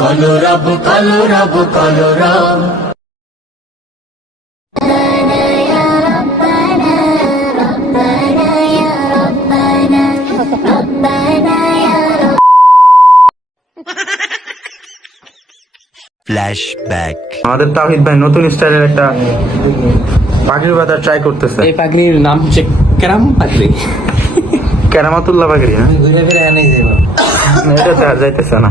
কলো রব কলো রব কলো রব. আমাদের তাহিদ ভাই নতুন স্টাইলের একটা পাখির বাজার ট্রাই করতেছে। এই পাখির নাম হচ্ছে ক্যারাম পাখি কেরামাতুল্লাহ পাখি হ্যাঁ? ঘুরে ফিরে আনেই যাব এটা তো আর যাইতেছে না।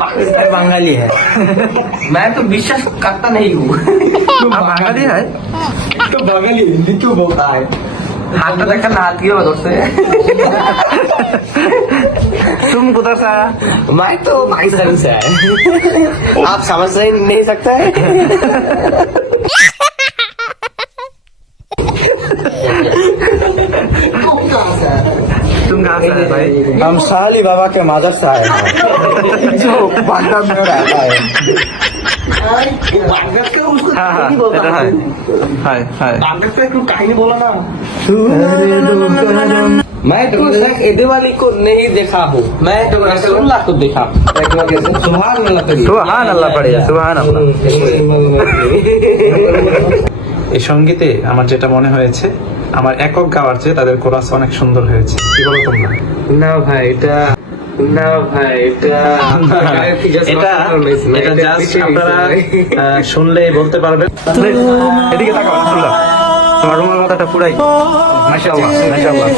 मैं बंगाली है। मैं तो विश्वास करता नहीं हूँ। बंगाली है? तो बंगाली हिंदी क्यों बोलता है? हाथ में देखा ना हाथ की मदद से तुम किधर से आया? मैं तो पाकिस्तान से है आप समझ नहीं सकते? हैं हम साली बाबा के मादर से आए हैं जो बागदाद में रहता है हाँ हाँ এটা হয় হয় হয় कहानी बोला ना मैं तो एदे वाली को नहीं देखा हूँ मैं तो रसगुल्ला को देखा सुभान अल्लाह करिए সুবহান আল্লাহ পড়ে সুবহান আল্লাহ এই সঙ্গীতে আমার যেটা মনে হয়েছে আমার একক গাওয়ার চেয়ে তাদের কোরাস অনেক সুন্দর হয়েছে। কি বলো তোমরা? না ভাই এটা না ভাই এটা এটা এটা জাস্ট আপনারা আহ, শুনলেই বলতে পারবেন। এদিকে তাকাও তোমার রুমের মাথাটা পুরাই মাশাআল্লাহ মাশাআল্লাহ